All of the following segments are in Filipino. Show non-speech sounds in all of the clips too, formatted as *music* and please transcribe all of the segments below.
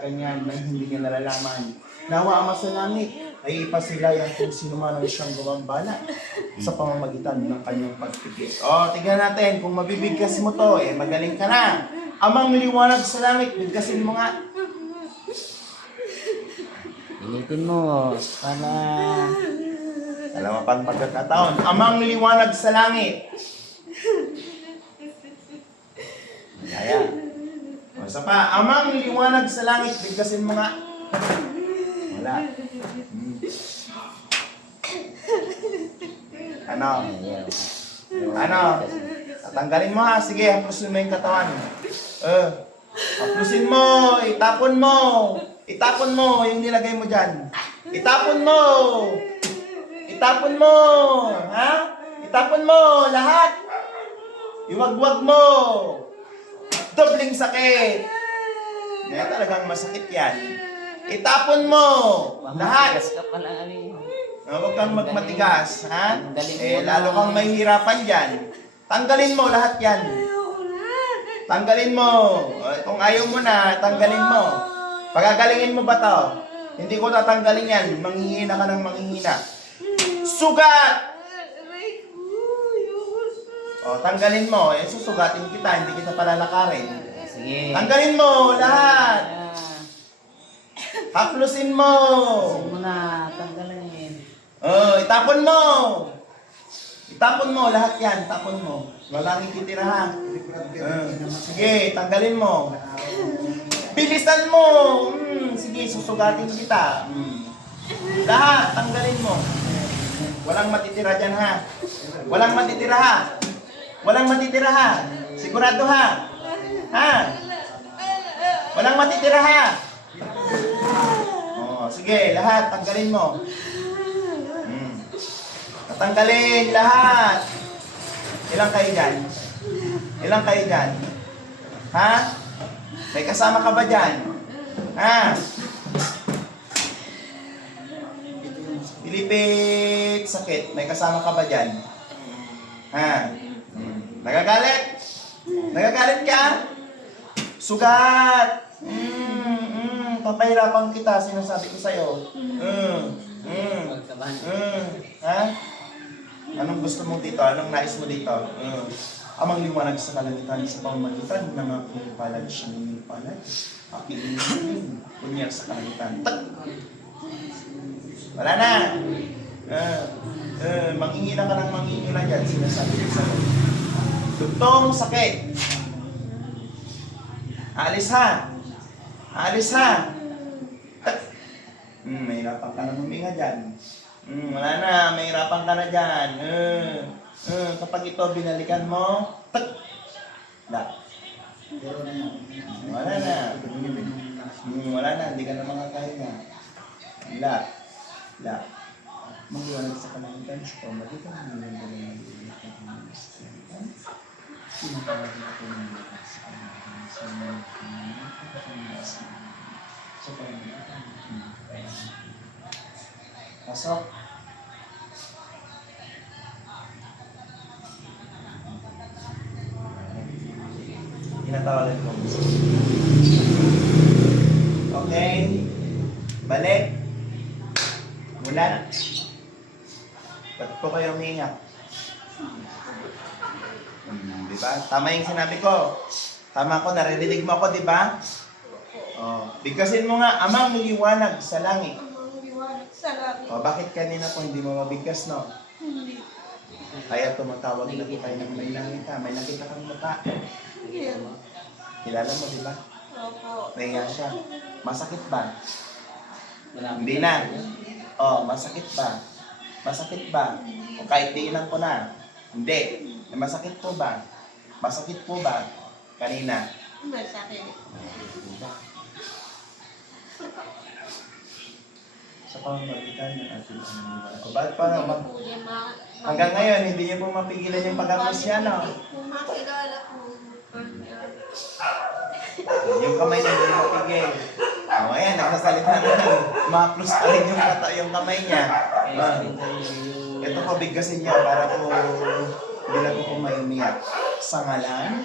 Ganyan na hindi niya nalalaman. Nawa ama sa langit, ay ipasilayan kung sino man ang siyang gumambala sa pamamagitan ng kanyang pagpipit. O, tignan natin, kung mabibigkas mo to, eh, magaling ka na. Amang liwanag sa langit, bigkasin mo nga. Pilitin mo para Alam mo pang pagkakataon, amang liwanag sa langit. Kaya. O, isa pa, amang liwanag sa langit, bigkasin mo nga. Wala. Hmm. Ano? Ano? Tatanggalin mo ha. Sige, haplusin mo yung katawan. Eh, haplusin mo. Itapon mo. Itapon mo yung nilagay mo dyan. Itapon mo. Itapon mo. Ha? Itapon mo. Lahat. Iwagwag mo. Dobling sakit. Kaya talagang masakit yan. Itapon mo. Lahat. Matigas ka pala ali. Ah, Huwag kang magmatigas, ha? Tanggalin mo Eh, na. lalo kang mahihirapan dyan. Tanggalin mo lahat yan. Tanggalin mo. Ah, Kung ayaw mo na, tanggalin mo. Pagagalingin mo ba to? Hindi ko tatanggalin yan. Manghihina ka ng manghihina. Sugat! O, tanggalin mo. Eh, susugatin kita. Hindi kita palalakarin. Sige. Tanggalin mo lahat. Ah, Haplusin mo. Gusto mo na tanggalin. Oh, itapon mo! Itapon mo, lahat yan, tapon mo. Walang ititira ha. Ah, sige, tanggalin mo. Bilisan mo! Hmm, sige, susugatin kita. Hmm. Lahat, tanggalin mo. Walang matitira dyan ha. Walang matitira ha. Walang matitira ha. Sigurado ha. Ha? Walang matitira ha. Oh, sige, lahat, tanggalin mo. Hmm. Tatanggalin lahat. Ilang kayo dyan? Ilang kayo dyan? Ha? May kasama ka ba dyan? Ha? Pilipit, sakit. May kasama ka ba dyan? Ha? Nagagalit? Nagagalit ka? Sugat! Mm, mm, papahirapan kita, sinasabi ko sa'yo. Mm, mm. Mm, ha? Anong gusto mo dito? Anong nais mo dito? Mm. Amang liwanag sa kalangitan sa pamamagitan ng aking palad siya ng palad. Aking inisin. Kunyar sa kalangitan. Tak! Wala na! Uh, uh, mangingina ka ng mangingina dyan. Sinasabi ko sa'yo. Dugtong sakit. Alis ha! Alis ha! Hmm, mahirapan ka na huminga dyan. Hmm, wala na, mahirapan ka na dyan. Hmm, hmm, kapag ito binalikan mo, tak! Wala. Wala na. Hmm, wala na, hindi ka na makakahinga. Wala. Wala. Magliwanag sa kalangitan sa mga galing ng kalangitan. Sinatawag na ito ng mga sa kalangitan sa mga kalangitan sa pamagitan ng mga kalangitan. Pasok. Tinatawagan ko. Okay. Balik. Mula. Ba't po kayo umiiyak? Di ba? Tama yung sinabi ko. Tama ko, naririnig mo ako, di ba? Oh, bigkasin mo nga, amang liwanag sa langit. Amang liwanag sa langit. O, bakit kanina po hindi mo mabigkas, no? Hindi. Kaya tumatawag na po tayo ng may langit, ha? May nakita kang mukha. Yan. Kilala mo, di ba? Opo. Nahiya siya. Masakit ba? Hindi na. O, masakit ba? Masakit ba? O kahit diinan ko na. Hindi. Masakit po ba? Masakit po ba? Kanina. Masakit. Sa pamamagitan ng ating paniniwala. O, bakit parang mag... Hanggang ngayon, hindi niyo po mapigilan yung pag-amos niya, no? Makilala po. Yung kamay niya hindi mapigil. O, ayan, nagsasalita na. Ma-plus pa rin yung, kata, yung kamay niya. Ah. Ito po, bigkasin niya para po hindi na po po may umiyak. Sa ngalan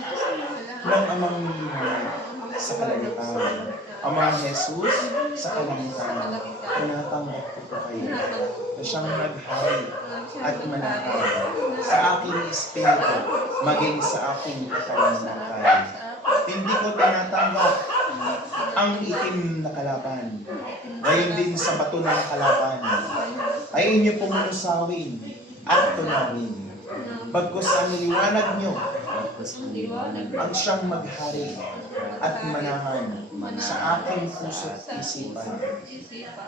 ng amang sa kalangitan. Amang Jesus, sa kalangitan, tinatanggap ko po kayo na siyang naghari at manakaw sa aking espiritu, maging sa aking kapalandakan. Hindi ko tinatanggap ang itim na kalaban. Gayon din sa bato ng kalaban. Ay inyo pong lusawin at tunawin. Bagkus ang liwanag nyo ang siyang maghari at manahan sa aking puso at isipan.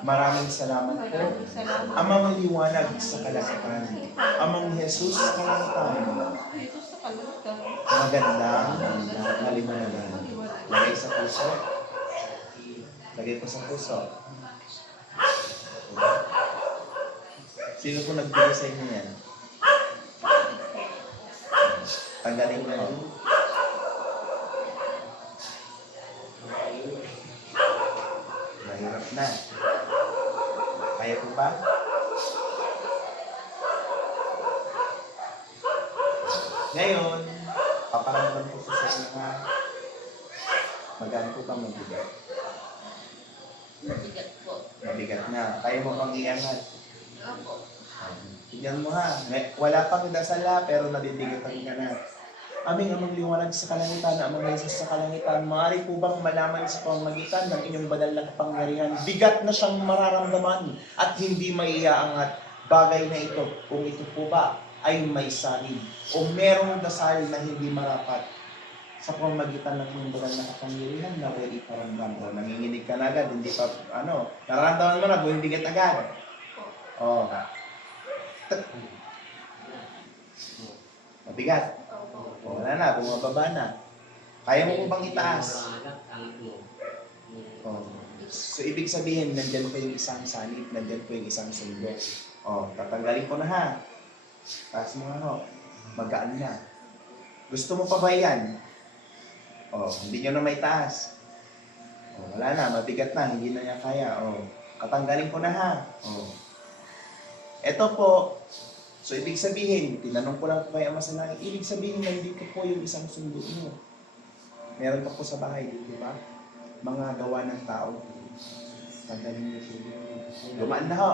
Maraming salamat po. Amang liwanag sa kalakapan. Amang Jesus sa kalangitan. Magandang kaliwanagan. Lagay sa puso. Lagay ko sa puso. Sino po nagbigay sa inyo yan? Tanggalin ko. Mahirap na. Kaya ko ba? Ngayon, paparamdam ko sa inyo nga magano po ba mabigat? Mabigat po. Mabigat na. Kaya mo bang iangat? Opo. Tignan mo ha. Wala pang dasala pero nabibigatan ka na. Aming amang liwanag sa kalangitan, amang Jesus sa kalangitan, maaari po bang malaman sa pamamagitan ng inyong banal na kapangyarihan, bigat na siyang mararamdaman at hindi maiaangat bagay na ito kung ito po ba ay may salib o merong dasal na hindi marapat sa pamamagitan ng inyong banal na kapangyarihan na may iparamdam o nanginginig ka na agad, hindi pa, ano, nararamdaman mo na, bumibigat agad. Oh. *laughs* Mabigat. O, wala na, bumababa na. Kaya mo po bang itaas? O. So, ibig sabihin, nandyan po yung isang sanip, nandyan po yung isang sundo. O, tatanggalin ko na ha. Taas mo ano, magaan na. Gusto mo pa ba yan? O, hindi nyo na may taas. O, wala na, mabigat na, hindi na niya kaya. O, katanggalin ko na ha. O. Ito po, So, ibig sabihin, tinanong ko lang po kay Ama sa Langit, ibig sabihin, nandito po yung isang sundo nyo. Meron pa po sa bahay, di ba? Mga gawa ng tao. Tanggalin niyo po. Dumaan na ho.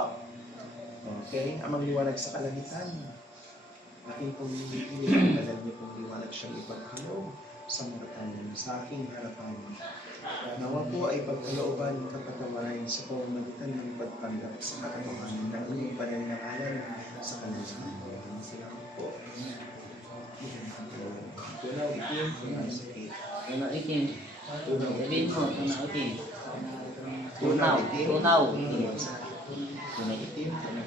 Okay? Amang liwanag sa kalangitan. Aking pong nilipili, madal niyo pong liwanag siyang ipagkaloob sa mga tanan sa aking harapan. Nawa po ay pagkalooban kapatawaran sa pamamagitan ng pagtanggap sa katotohanan ng na ngalan sa kanila. Sila po. Tunang itim. Tunang itim. Sabihin mo, tunang itim. Tunaw. Tunaw. Tunang itim. Tunang